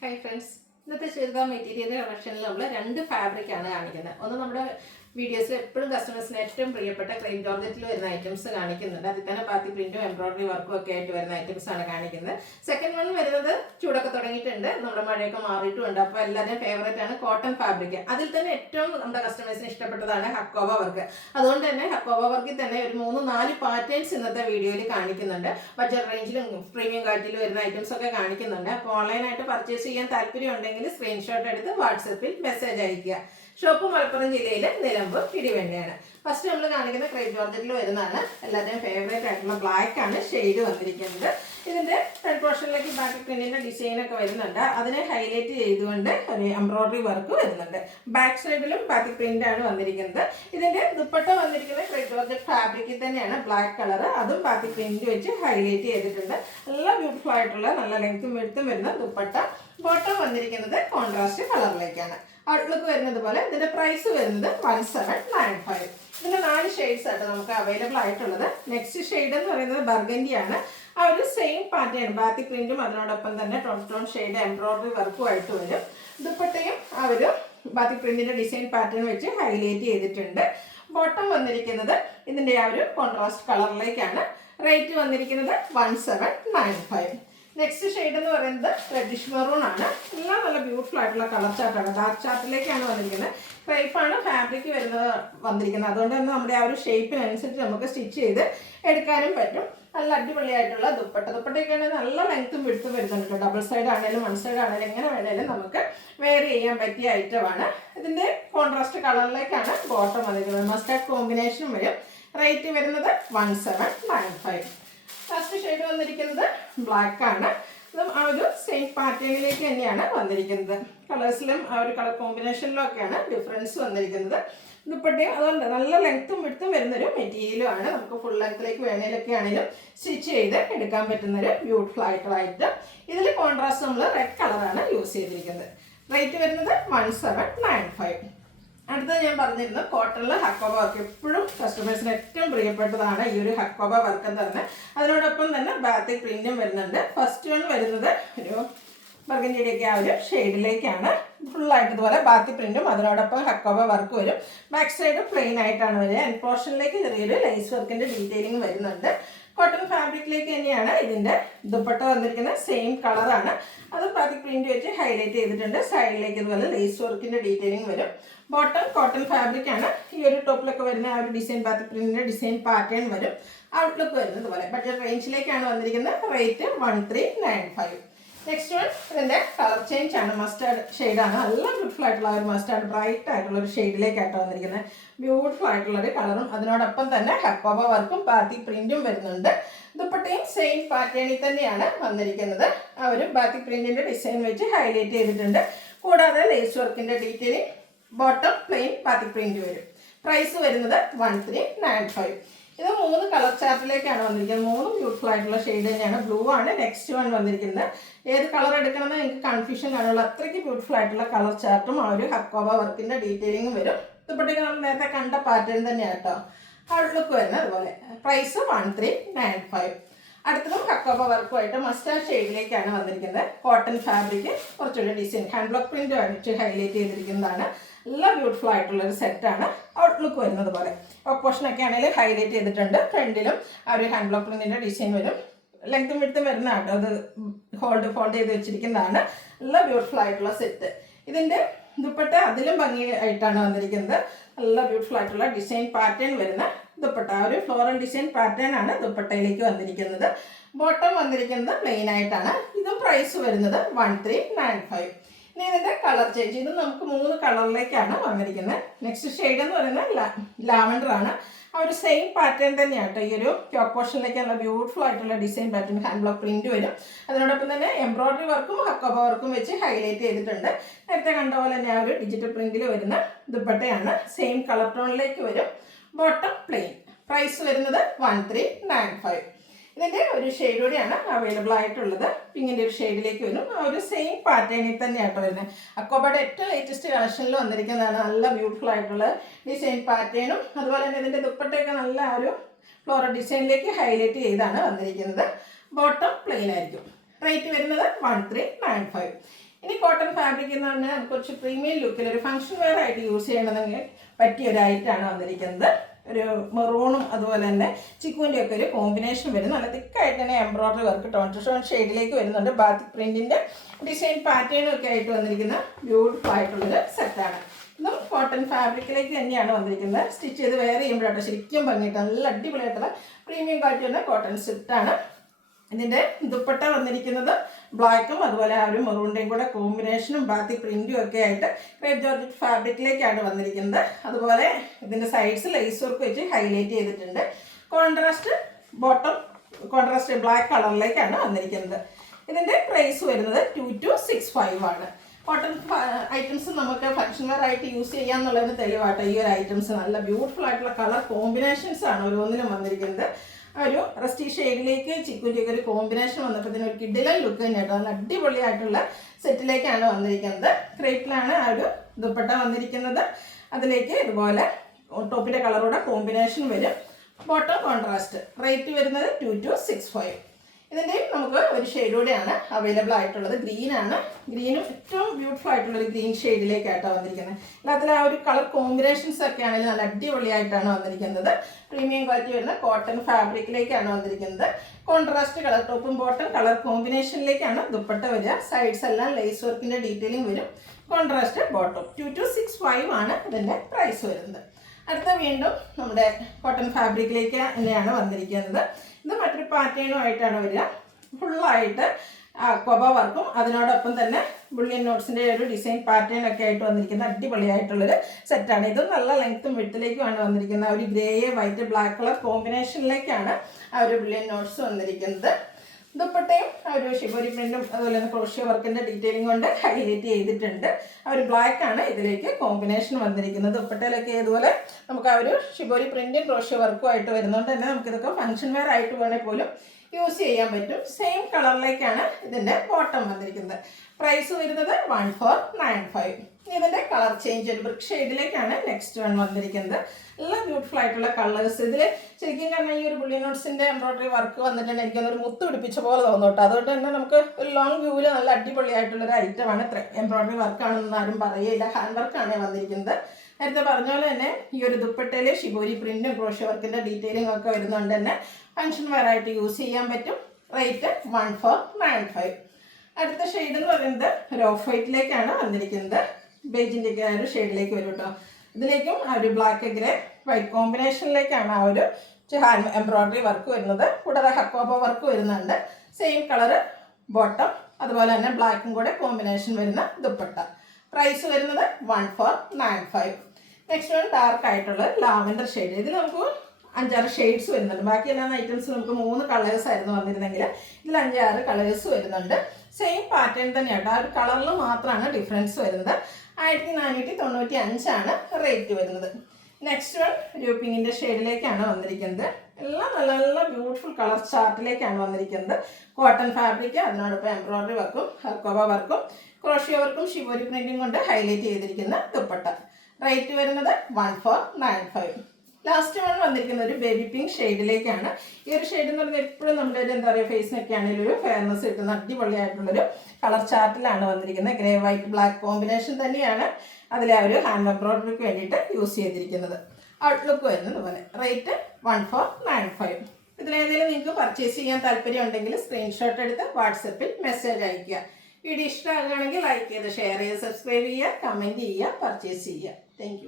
Hi friends, ഇന്നത്തെ churidar material കളക്ഷനിൽ നമ്മൾ രണ്ട് ഫാബ്രിക്കാണ് കാണിക്കുന്നത്. ഒന്ന് നമ്മുടെ വീഡിയോസിൽ എപ്പോഴും കസ്റ്റമേഴ്സിന് ഏറ്റവും പ്രിയപ്പെട്ട ക്രേപ്പ് ജോർജറ്റിൽ വരുന്ന ഐറ്റംസ് കാണിക്കുന്നുണ്ട്. അതിൽ തന്നെ പാത്തി പ്രിന്റും എംബ്രോയിഡറി വർക്കും ഒക്കെ ആയിട്ട് വരുന്ന ഐറ്റംസ് ആണ് കാണിക്കുന്നത്. സെക്കൻഡ് വൺ വരുന്നത് ചൂടൊക്കെ തുടങ്ങിയിട്ടുണ്ട്, നമ്മുടെ മഴയൊക്കെ മാറിയിട്ടുമുണ്ട്. അപ്പോൾ എല്ലാവരുടെയും ഫേവറേറ്റ് ആണ് കോട്ടൺ ഫാബ്രിക്. അതിൽ തന്നെ ഏറ്റവും നമ്മുടെ കസ്റ്റമേഴ്സിന് ഇഷ്ടപ്പെട്ടതാണ് ഹക്കോബ വർക്ക്. അതുകൊണ്ട് തന്നെ ഹക്കോബ വർക്കിൽ തന്നെ ഒരു 3-4 പാറ്റേൺസ് ഇന്നത്തെ വീഡിയോയിൽ കാണിക്കുന്നുണ്ട്. ബഡ്ജറ്റ് റേഞ്ചിലും പ്രീമിയം ക്വാളിറ്റിയിൽ വരുന്ന ഐറ്റംസ് ഒക്കെ കാണിക്കുന്നുണ്ട്. അപ്പോൾ ഓൺലൈനായിട്ട് പർച്ചേസ് ചെയ്യാൻ താല്പര്യം ഉണ്ടെങ്കിൽ സ്ക്രീൻഷോട്ട് എടുത്ത് വാട്സപ്പിൽ മെസ്സേജ് അയയ്ക്കുക. ഷോപ്പ് മലപ്പുറം ജില്ലയിലെ നിലമ്പൂർ ഇടിവെണ്ണയാണ്. ഫസ്റ്റ് നമ്മൾ കാണിക്കുന്ന ക്രേപ്പ് ജോർജറ്റിൽ വരുന്നതാണ്. എല്ലാവരുടെയും ഫേവറേറ്റ് ആയിട്ടുള്ള ബ്ലാക്ക് ആണ് ഷെയ്ഡ് വന്നിരിക്കുന്നത്. ഇതിന്റെ ഫ്രണ്ട് പോർഷനിലേക്ക് ബാക്ക് പ്രിന്റിന്റെ ഡിസൈൻ ഒക്കെ വരുന്നുണ്ട്. അതിനെ ഹൈലൈറ്റ് ചെയ്തുകൊണ്ട് ഒരു എംബ്രോയിഡറി വർക്ക് വരുന്നുണ്ട്. ബാക്ക് സൈഡിലും ബാക്ക് പ്രിന്റ് ആണ് വന്നിരിക്കുന്നത്. ഇതിന്റെ ദുപ്പട്ട വന്നിരിക്കുന്നത് ക്രേപ്പ് ജോർജറ്റ് ഫാബ്രിക്കിൽ തന്നെയാണ്, ബ്ലാക്ക് കളർ. അതും ബാക്ക് പ്രിന്റ് വെച്ച് ഹൈലൈറ്റ് ചെയ്തിട്ടുണ്ട്. നല്ല ബ്യൂട്ടിഫുൾ ആയിട്ടുള്ള നല്ല ലെങ്ത്തും വെടുത്തും വരുന്ന ദുപ്പട്ട. ബോട്ടം വന്നിരിക്കുന്നത് കോൺട്രാസ്റ്റ് കളറിലേക്കാണ്. ഔട്ട്ലുക്ക് വരുന്നത് പോലെ. ഇതിന്റെ പ്രൈസ് വരുന്നത് 1795. ഇതിന്റെ 4 ഷെയ്ഡ്സ് ആയിട്ട് നമുക്ക് അവൈലബിൾ ആയിട്ടുള്ളത്. നെക്സ്റ്റ് ഷെയ്ഡ് എന്ന് പറയുന്നത് ബർഗൻഡി ആണ്. ആ ഒരു സെയിം പാറ്റേൺ ബാത്തി പ്രിന്റും അതിനോടൊപ്പം തന്നെ ടോൺ ഷെയ്ഡ് എംബ്രോയിഡറി വർക്കും ആയിട്ട് വരും. ദുപ്പട്ടയും ആ ഒരു ബാത്തി പ്രിന്റിന്റെ ഡിസൈൻ പാറ്റേൺ വെച്ച് ഹൈലൈറ്റ് ചെയ്തിട്ടുണ്ട്. ബോട്ടം വന്നിരിക്കുന്നത് ഇതിന്റെ ആ ഒരു കോൺട്രാസ്റ്റ് കളറിലേക്കാണ്. റേറ്റ് വന്നിരിക്കുന്നത് 1795. നെക്സ്റ്റ് ഷെയ്ഡ് എന്ന് പറയുന്നത് റെഡിഷ് മെറൂൺ ആണ്. എല്ലാം നല്ല ബ്യൂട്ടിഫുൾ ആയിട്ടുള്ള കളർ ചാർട്ടാണ്. ഡാർക്ക് ചാർട്ടിലേക്കാണ് വന്നിരിക്കുന്നത്. ക്രേപ്പാണ് ഫാബ്രിക് വന്നിരിക്കുന്നത്. അതുകൊണ്ട് തന്നെ നമ്മുടെ ആ ഒരു ഷേപ്പിനനുസരിച്ച് നമുക്ക് സ്റ്റിച്ച് ചെയ്ത് എടുക്കാനും പറ്റും. നല്ല അടിപൊളിയായിട്ടുള്ള ദുപ്പട്ടയൊക്കെയാണെങ്കിൽ നല്ല ലെങ്ത്തും വിടുത്തും വരുന്നുണ്ട്. ഡബിൾ സൈഡ് ആണെങ്കിലും വൺ സൈഡ് ആണെങ്കിലും എങ്ങനെ വേണേലും നമുക്ക് വെയർ ചെയ്യാൻ പറ്റിയ ഐറ്റമാണ്. ഇതിന്റെ കോൺട്രാസ്റ്റ് കളറിലേക്കാണ് ബോട്ടം വന്നിരിക്കുന്നത്. മസ്റ്റാർഡ് കോമ്പിനേഷനും വരും. റേറ്റ് വരുന്നത് 1795. ഫസ്റ്റ് ഷെയ്ഡ് വന്നിരിക്കുന്നത് ബ്ലാക്ക് ആണ്. ഇതും ആ ഒരു സെയിം പാറ്റേണിലേക്ക് തന്നെയാണ് വന്നിരിക്കുന്നത്. കളേഴ്സിലും ആ ഒരു കളർ കോമ്പിനേഷനിലും ഒക്കെയാണ് ഡിഫറൻസ് വന്നിരിക്കുന്നത്. ദുപ്പട്ടയും അതുകൊണ്ട് നല്ല ലെങ്ത്തും വിടുത്തും വരുന്നൊരു മെറ്റീരിയലും ആണ്. നമുക്ക് ഫുൾ ലെങ്ത്തിലേക്ക് വേണേലൊക്കെ ആണെങ്കിലും സ്റ്റിച്ച് ചെയ്ത് എടുക്കാൻ പറ്റുന്നൊരു ബ്യൂട്ടിഫുൾ ആയിട്ടുള്ള ഐറ്റം. ഇതിൽ കോൺട്രാസ്റ്റ് നമ്മൾ റെഡ് കളറാണ് യൂസ് ചെയ്തിരിക്കുന്നത്. റേറ്റ് വരുന്നത് 1795. അടുത്തത് ഞാൻ പറഞ്ഞിരുന്നു കോട്ടണിൽ ഹക്കോബ വർക്ക്. എപ്പോഴും കസ്റ്റമേഴ്സിന് ഏറ്റവും പ്രിയപ്പെട്ടതാണ് ഈ ഒരു ഹക്കോബ വർക്ക് എന്ന് പറഞ്ഞാൽ. അതിനോടൊപ്പം തന്നെ ബാത്തിക് പ്രിന്റും വരുന്നുണ്ട്. ഫസ്റ്റ് വൺ വരുന്നത് ഒരു ബർഗൻഡിയുടെയൊക്കെ ആ ഒരു ഷെയ്ഡിലേക്കാണ്. ഫുള്ളായിട്ട് ഇതുപോലെ ബാത്തി പ്രിന്റും അതിനോടൊപ്പം ഹക്കോബ വർക്ക് വരും. ബാക്ക് സൈഡ് പ്ലെയിൻ ആയിട്ടാണ് വരിക. എൻഡ് പോർഷനിലേക്ക് ചെറിയൊരു ലേസ് വർക്കിന്റെ ഡീറ്റെയിലിംഗ് വരുന്നുണ്ട്. കോട്ടൺ ഫാബ്രിക്കിലേക്ക് തന്നെയാണ് ഇതിന്റെ ദുപ്പട്ട വന്നിരിക്കുന്നത്. സെയിം കളറാണ്. അത് ബാത്തിക് പ്രിന്റ് വെച്ച് ഹൈലൈറ്റ് ചെയ്തിട്ടുണ്ട്. സൈഡിലേക്ക് ഇതുപോലെ ലേസ് വർക്കിന്റെ ഡീറ്റെയിലിംഗ് വരും. ബോട്ടം കോട്ടൺ ഫാബ്രിക് ആണ്. ഈ ഒരു ടോപ്പിലൊക്കെ വരുന്ന ആ ഒരു ഡിസൈൻ ബാത്തിക് പ്രിന്റിന്റെ ഡിസൈൻ പാറ്റേൺ വരും. ഔട്ട്ലുക്ക് വരുന്നത് പോലെ. ബഡ്ജറ്റ് റേഞ്ചിലേക്കാണ് വന്നിരിക്കുന്നത്. റേറ്റ് 1395. നെക്സ്റ്റ് വൺ ഇതിന്റെ കളർ ചേഞ്ച് ആണ്. മസ്റ്റാർഡ് ഷെയ്ഡാണ്. നല്ല ബ്യൂട്ടിഫുൾ ആയിട്ടുള്ള ഒരു മസ്റ്റാർഡ് ബ്രൈറ്റ് ആയിട്ടുള്ള ഒരു ഷെയ്ഡിലേക്കായിട്ടാണ് വന്നിരിക്കുന്നത്. ബ്യൂട്ടിഫുൾ ആയിട്ടുള്ള ഒരു കളറും അതിനോടൊപ്പം തന്നെ ഹക്കോബ വർക്കും ബാത്തി പ്രിന്റും വരുന്നുണ്ട്. ദുപ്പട്ടയും സെയിം പാറ്റേണിൽ തന്നെയാണ് വന്നിരിക്കുന്നത്. ആ ഒരു ബാത്തി പ്രിന്റിന്റെ ഡിസൈൻ വെച്ച് ഹൈലൈറ്റ് ചെയ്തിട്ടുണ്ട്. കൂടാതെ ലേസ് വർക്കിന്റെ ഡീറ്റെയിലിംഗ്. ബോട്ടം പ്ലെയിൻ ബാത്തി പ്രിന്റ് വരും. പ്രൈസ് വരുന്നത് 1395. ഇത് 3 കളർ ചാർട്ടിലേക്കാണ് വന്നിരിക്കുന്നത്. 3 ബ്യൂട്ടിഫുൾ ആയിട്ടുള്ള ഷെയ്ഡ് തന്നെയാണ്. ബ്ലൂ ആണ് നെക്സ്റ്റ് വൺ വന്നിരിക്കുന്നത്. ഏത് കളർ എടുക്കണമെന്ന് നിങ്ങൾക്ക് കൺഫ്യൂഷൻ കാണുള്ളൂ. അത്രയ്ക്ക് ബ്യൂട്ടിഫുൾ ആയിട്ടുള്ള കളർ ചാർട്ടും ആ ഒരു ഹക്കോബ വർക്കിന്റെ ഡീറ്റെയിലിംഗും വരും. ദുപ്പട്ടയ്ക്ക് നമ്മൾ നേരത്തെ കണ്ട പാറ്റേൺ തന്നെയാണ് കേട്ടോ. ഔട്ട്ലുക്ക് വരുന്നത് അതുപോലെ. പ്രൈസ് 1395. അടുത്തതും ഹക്കോബ വർക്കുമായിട്ട് മസ്റ്റാർഡ് ഷെയ്ഡിലേക്കാണ് വന്നിരിക്കുന്നത്. കോട്ടൺ ഫാബ്രിക് കുറച്ചുകൂടി ഡിസൈൻ ഹാൻഡ് ബ്ലോക്ക് പ്രിന്റ് അടിച്ച് ഹൈലൈറ്റ് ചെയ്തിരിക്കുന്നതാണ്. നല്ല ബ്യൂട്ടിഫുൾ ആയിട്ടുള്ള ഒരു സെറ്റാണ്. ഔട്ട്ലുക്ക് വരുന്നത് പോലെ. ഓപ്പോഷനൊക്കെ ആണെങ്കിൽ ഹൈലൈറ്റ് ചെയ്തിട്ടുണ്ട്. ഫ്രണ്ടിലും ആ ഒരു ഹാൻഡ് ബ്ലോക്ക് പ്രിന്റിന്റെ ഡിസൈൻ വരും. ലെങ്ത്തും വിടുത്തും വരുന്ന കേട്ടോ. അത് ഫോൾഡ് ചെയ്ത് വെച്ചിരിക്കുന്നതാണ്. നല്ല ബ്യൂട്ടിഫുൾ ആയിട്ടുള്ള സെറ്റ്. ഇതിന്റെ ദുപ്പട്ട അതിലും ഭംഗിയായിട്ടാണ് വന്നിരിക്കുന്നത്. നല്ല ബ്യൂട്ടിഫുൾ ആയിട്ടുള്ള ഡിസൈൻ പാറ്റേൺ വരുന്ന ദുപ്പട്ട. ഒരു ഫ്ലോറൽ ഡിസൈൻ പാറ്റേൺ ആണ് ദുപ്പട്ടയിലേക്ക് വന്നിരിക്കുന്നത്. ബോട്ടം വന്നിരിക്കുന്നത് പ്ലെയിൻ ആയിട്ടാണ്. ഇതും പ്രൈസ് വരുന്നത് 1395. ഇനി ഇതിന്റെ കളർ ചേഞ്ച്. ഇത് നമുക്ക് 3 കളറിലേക്കാണ് വന്നിരിക്കുന്നത്. നെക്സ്റ്റ് ഷെയ്ഡ് എന്ന് പറയുന്നത് ലാവൻഡർ ആണ്. ആ ഒരു സെയിം പാറ്റേൺ തന്നെയാണ് കേട്ടോ. ഈ ഒരു ടോപ്പ് പോർഷനിലേക്ക് നല്ല ബ്യൂട്ടിഫുൾ ആയിട്ടുള്ള design pattern hand block print വരും. അതിനോടൊപ്പം തന്നെ എംബ്രോയിഡറി വർക്കും ഹക്കോബ വർക്കും വെച്ച് ഹൈലൈറ്റ് ചെയ്തിട്ടുണ്ട്. നേരത്തെ കണ്ട പോലെ തന്നെ ആ ഒരു ഡിജിറ്റൽ പ്രിന്റിൽ വരുന്ന ദുപ്പട്ടയാണ്. സെയിം കളർ ടോണിലേക്ക് വരും. Bottom plain. പ്രൈസ് വരുന്നത് 1395. ഇതിന്റെ ഒരു ഷെയ്ഡ് കൂടിയാണ് അവൈലബിൾ ആയിട്ടുള്ളത്. പിങ്കിന്റെ ഒരു ഷെയ്ഡിലേക്ക് വരും. ആ ഒരു സെയിം പാറ്റേണിൽ തന്നെയായിട്ട് വരുന്നത്. അക്കോബയുടെ ഏറ്റവും ലേറ്റസ്റ്റ് കളക്ഷനിൽ വന്നിരിക്കുന്നതാണ്. നല്ല ബ്യൂട്ടിഫുൾ ആയിട്ടുള്ള ഡിസൈൻ പാറ്റേണും അതുപോലെ തന്നെ ഇതിന്റെ ദുപ്പട്ടയൊക്കെ നല്ല ഒരു ഫ്ലോറൽ ഡിസൈനിലേക്ക് ഹൈലൈറ്റ് ചെയ്താണ് വന്നിരിക്കുന്നത്. ബോട്ടം പ്ലെയിൻ ആയിരിക്കും. റേറ്റ് വരുന്നത് 1395. ഇനി ഫാബ്രിക് എന്ന് പറഞ്ഞാൽ കുറച്ച് പ്രീമിയം ലുക്കിൽ ഒരു ഫംഗ്ഷൻ വെയർ ആയിട്ട് യൂസ് ചെയ്യണമെങ്കിൽ പറ്റിയ ഒരു ഐറ്റമാണ് വന്നിരിക്കുന്നത്. ഒരു മെറൂണും അതുപോലെ തന്നെ ചിക്കുവിൻ്റെ ഒക്കെ ഒരു കോമ്പിനേഷൻ വരും. നല്ല തിക്കായിട്ട് തന്നെ embroidery work tone to tone ഷെയ്ഡിലേക്ക് വരുന്നുണ്ട്. ബാത്തിക് പ്രിൻറ്റിൻ്റെ ഡിസൈൻ പാറ്റേണും ഒക്കെ ആയിട്ട് വന്നിരിക്കുന്ന ബ്യൂട്ടിഫുൾ ആയിട്ടുള്ളൊരു സെറ്റാണ്. ഇതും കോട്ടൺ ഫാബ്രിക്കിലേക്ക് തന്നെയാണ് വന്നിരിക്കുന്നത്. സ്റ്റിച്ച് ചെയ്ത് വെയർ ചെയ്യുമ്പോഴാണ് ശരിക്കും ഭംഗിയിട്ട് നല്ല അടിപൊളിയായിട്ടുള്ള പ്രീമിയം ക്വാളിറ്റി ഉള്ള കോട്ടൺ സെറ്റാണ്. ഇതിൻ്റെ ദുപ്പട്ട വന്നിരിക്കുന്നത് ബ്ലാക്കും അതുപോലെ ആ ഒരു മെറൂണിൻ്റെയും കൂടെ കോമ്പിനേഷനും ബാത്തി പ്രിൻറ്റും ഒക്കെ ആയിട്ട് ക്രേപ്പ് ജോർജറ്റ് ഫാബ്രിക്കിലേക്കാണ് വന്നിരിക്കുന്നത്. അതുപോലെ ഇതിൻ്റെ സൈഡ്സ് ലേസ് വർക്ക് വെച്ച് ഹൈലൈറ്റ് ചെയ്തിട്ടുണ്ട്. കോൺട്രാസ്റ്റ് ബോട്ടം കോൺട്രാസ്റ്റ് ബ്ലാക്ക് കളറിലേക്കാണ് വന്നിരിക്കുന്നത്. ഇതിൻ്റെ പ്രൈസ് വരുന്നത് 2265 ആണ്. കോട്ടൺ ഐറ്റംസ് നമുക്ക് ഫംഗ്ഷൻ വെയർ ആയിട്ട് യൂസ് ചെയ്യാം എന്നുള്ളതിന് തെളിവാട്ടോ ഈ ഒരു ഐറ്റംസ്. നല്ല ബ്യൂട്ടിഫുൾ ആയിട്ടുള്ള കളർ കോമ്പിനേഷൻസ് ആണ് ഓരോന്നിനും വന്നിരിക്കുന്നത്. ഒരു റസ്റ്റി ഷെയ്ഡിലേക്ക് ചിക്കുൻ്റെ ഒരു കോമ്പിനേഷൻ വന്നപ്പോൾ ഇതിന് ഒരു കിഡിലൻ ലുക്ക് തന്നെയാട്ടോ. നല്ല അടിപൊളിയായിട്ടുള്ള സെറ്റിലേക്കാണ് വന്നിരിക്കുന്നത്. ക്രേപ്പിലാണ് ആ ഒരു ദുപ്പട്ട വന്നിരിക്കുന്നത്. അതിലേക്ക് ഇതുപോലെ ടോപ്പിൻ്റെ കളറോടെ കോമ്പിനേഷൻ വരും. Bottom contrast. റേറ്റ് വരുന്നത് 2265. ഇതിൻ്റെയും നമുക്ക് ഒരു ഷെയ്ഡോടെയാണ് അവൈലബിൾ ആയിട്ടുള്ളത്. ഗ്രീനാണ്. ഗ്രീനും ഏറ്റവും ബ്യൂട്ടിഫുൾ ആയിട്ടുള്ളൊരു ഗ്രീൻ ഷെയ്ഡിലേക്കായിട്ടാണ് വന്നിരിക്കുന്നത്. എല്ലാത്തിലും ആ ഒരു കളർ കോമ്പിനേഷൻസ് ഒക്കെ ആണെങ്കിൽ നല്ല അടിപൊളിയായിട്ടാണ് വന്നിരിക്കുന്നത്. പ്രീമിയം ക്വാളിറ്റി വരുന്ന കോട്ടൺ ഫാബ്രിക്കിലേക്കാണ് വന്നിരിക്കുന്നത്. കോൺട്രാസ്റ്റ് കളർ ടോപ്പും ബോട്ടം കളർ കോമ്പിനേഷനിലേക്കാണ് ദുപ്പട്ട വരിക. സൈഡ്സ് എല്ലാം ലേസ് വർക്കിൻ്റെ ഡീറ്റെയിലിംഗ് വരും. Contrast bottom. 2265 ആണ് ഇതിൻ്റെ പ്രൈസ് വരുന്നത്. അടുത്ത വീണ്ടും നമ്മുടെ കോട്ടൺ ഫാബ്രിക്കിലേക്ക് തന്നെയാണ് വന്നിരിക്കുന്നത്. ഇത് മറ്റൊരു പാറ്റേണുമായിട്ടാണ് വരിക. ഫുള്ളായിട്ട് കൊബ വർക്കും അതിനോടൊപ്പം തന്നെ ബുള്ളിയൻ നോട്ട്സിൻ്റെ ഒരു ഡിസൈൻ പാറ്റേൺ ഒക്കെ ആയിട്ട് വന്നിരിക്കുന്ന അടിപൊളിയായിട്ടുള്ളൊരു സെറ്റാണ്. ഇത് നല്ല ലെങ്ത്തും വിഡ്ത്തിലേക്കുമാണ് വന്നിരിക്കുന്നത്. ഒരു ഗ്രേ വൈറ്റ് ബ്ലാക്ക് കളർ കോമ്പിനേഷനിലേക്കാണ് ആ ഒരു ബുള്ളിയൻ നോട്ട്സ് വന്നിരിക്കുന്നത്. ദുപ്പട്ടയും ആ ഒരു ഷിബോരി പ്രിൻറ്റും അതുപോലെ തന്നെ ക്രോഷ്യ വർക്കിൻ്റെ ഡീറ്റെയിലിംഗ് കൊണ്ട് ഹൈലൈറ്റ് ചെയ്തിട്ടുണ്ട്. ആ ഒരു ബ്ലാക്ക് ആണ് ഇതിലേക്ക് കോമ്പിനേഷൻ വന്നിരിക്കുന്നത്. ദുപ്പട്ടയിലൊക്കെ ഇതുപോലെ നമുക്ക് ആ ഒരു ഷിബോരി പ്രിൻറ്റും ക്രോഷ്യ വർക്കും ആയിട്ട് വരുന്നതുകൊണ്ട് തന്നെ നമുക്കിതൊക്കെ ഫംഗ്ഷൻ വെയർ ആയിട്ട് വേണേൽ പോലും യൂസ് ചെയ്യാൻ പറ്റും. സെയിം കളറിലേക്കാണ് ഇതിൻ്റെ ബോട്ടം വന്നിരിക്കുന്നത്. പ്രൈസ് വരുന്നത് 1495. ഇതിൻ്റെ കളർ ചേഞ്ച് ഒരു ബ്രിക്ക് ഷെയ്ഡിലേക്കാണ് നെക്സ്റ്റ് വൺ വന്നിരിക്കുന്നത്. എല്ലാം ബ്യൂട്ടിഫുൾ ആയിട്ടുള്ള കളേഴ്സ്. ഇതിൽ ശരിക്കും കാരണം ഈ ഒരു ബുള്ളിയൻ നോട്ട്സിൻ്റെ എംബ്രോയ്ഡറി വർക്ക് വന്നിട്ടുണ്ട്. എനിക്കൊന്നൊരു മുത്ത് പിടിപ്പിച്ച പോലെ തോന്നോട്ടോ. അതുകൊണ്ട് തന്നെ നമുക്ക് ഒരു ലോങ് വ്യൂവിൽ നല്ല അടിപൊളിയായിട്ടുള്ളൊരു ഐറ്റമാണ്. എംബ്രോയ്ഡറി വർക്കാണെന്ന് ആരും പറയില്ല. ഹാൻഡ് വർക്കാണ് വന്നിരിക്കുന്നത്. നേരത്തെ പറഞ്ഞ പോലെ തന്നെ ഈ ഒരു ദുപ്പട്ടയിൽ ഷിബോരി പ്രിൻറ്റും ക്രോഷ്യ വർക്കിൻ്റെ ഡീറ്റെയിലിംഗ് ഒക്കെ വരുന്നതുകൊണ്ട് തന്നെ ഫംഗ്ഷൻ വെയർ ആയിട്ട് യൂസ് ചെയ്യാൻ പറ്റും. റേറ്റ് 1495. അടുത്ത ഷെയ്ഡ് എന്ന് പറയുന്നത് ഒരു ഓഫ് വൈറ്റിലേക്കാണ് വന്നിരിക്കുന്നത്. ബേജിൻ്റെ ഒക്കെ ആ ഒരു ഷെയ്ഡിലേക്ക് വരും കേട്ടോ. ഇതിലേക്കും ആ ഒരു ബ്ലാക്ക് ഗ്രേ വൈറ്റ് കോമ്പിനേഷനിലേക്കാണ് ആ ഒരു ഹാൻഡ് എംബ്രോയ്ഡറി വർക്ക് വരുന്നത്. കൂടാതെ ഹക്കോബ വർക്ക് വരുന്നുണ്ട്. സെയിം കളറ് ബോട്ടം അതുപോലെ തന്നെ ബ്ലാക്കും കൂടെ കോമ്പിനേഷൻ വരുന്ന ദുപ്പട്ട. പ്രൈസ് വരുന്നത് 1495. നെക്സ്റ്റ് വൺ ഡാർക്ക് ആയിട്ടുള്ള ലാവൻഡർ ഷെയ്ഡ്. ഇതിൽ നമുക്ക് 5-6 ഷെയ്ഡ്സ് വരുന്നുണ്ട്. ബാക്കി എല്ലാ ഐറ്റംസ് നമുക്ക് 3 കളേഴ്സ് ആയിരുന്നു വന്നിരുന്നെങ്കിൽ ഇതിൽ 5-6 കളേഴ്സ് വരുന്നുണ്ട്. സെയിം പാറ്റേൺ തന്നെയാണ്. ആ ഒരു കളറിൽ മാത്രമാണ് ഡിഫറൻസ് വരുന്നത്. 1495 ആണ് റേറ്റ് വരുന്നത്. നെക്സ്റ്റ് വൺ രൂപിങ്ങിൻ്റെ ഷെയ്ഡിലേക്കാണ് വന്നിരിക്കുന്നത്. എല്ലാം നല്ല നല്ല ബ്യൂട്ടിഫുൾ കളർ ചാർട്ടിലേക്കാണ് വന്നിരിക്കുന്നത്. കോട്ടൺ ഫാബ്രിക് അതിനോടൊപ്പം എംബ്രോയ്ഡറി വർക്കും ഹർക്കോബ വർക്കും ക്രോഷ്യ വർക്കും ഷിബോരി പ്രിൻറ്റും കൊണ്ട് ഹൈലൈറ്റ് ചെയ്തിരിക്കുന്ന ദുപ്പട്ട. റേറ്റ് വരുന്നത് 1495. ലാസ്റ്റ് വൺ വന്നിരിക്കുന്ന ഒരു ബേബി പിങ്ക് ഷെയ്ഡിലേക്കാണ്. ഈ ഒരു ഷെയ്ഡ് എന്ന് പറഞ്ഞാൽ എപ്പോഴും നമ്മുടെ ഒരു എന്താ പറയുക ഫേസിനൊക്കെ ആണെങ്കിലും ഒരു ഫെയർനെസ് കിട്ടുന്ന അടിപൊളിയായിട്ടുള്ളൊരു കളർ ചാർട്ടിലാണ് വന്നിരിക്കുന്നത്. ഗ്രേ വൈറ്റ് ബ്ലാക്ക് കോമ്പിനേഷൻ തന്നെയാണ് അതിലെ ആ ഒരു ഹാൻഡ് എംബ്രോയ്ഡറിക്ക് വേണ്ടിയിട്ട് യൂസ് ചെയ്തിരിക്കുന്നത്. ഔട്ട്ലുക്ക് വരുന്നത് പോലെ. റേറ്റ് 1495. ഇതിലേതെങ്കിലും നിങ്ങൾക്ക് പർച്ചേസ് ചെയ്യാൻ താല്പര്യം ഉണ്ടെങ്കിൽ സ്ക്രീൻഷോട്ട് എടുത്ത് വാട്സപ്പിൽ മെസ്സേജ് അയയ്ക്കുക. വീഡിയോ ഇഷ്ടമാകുകയാണെങ്കിൽ ലൈക്ക് ചെയ്ത് ഷെയർ ചെയ്ത് സബ്സ്ക്രൈബ് ചെയ്യുക, കമൻറ്റ് ചെയ്യുക, പർച്ചേസ് ചെയ്യുക. താങ്ക്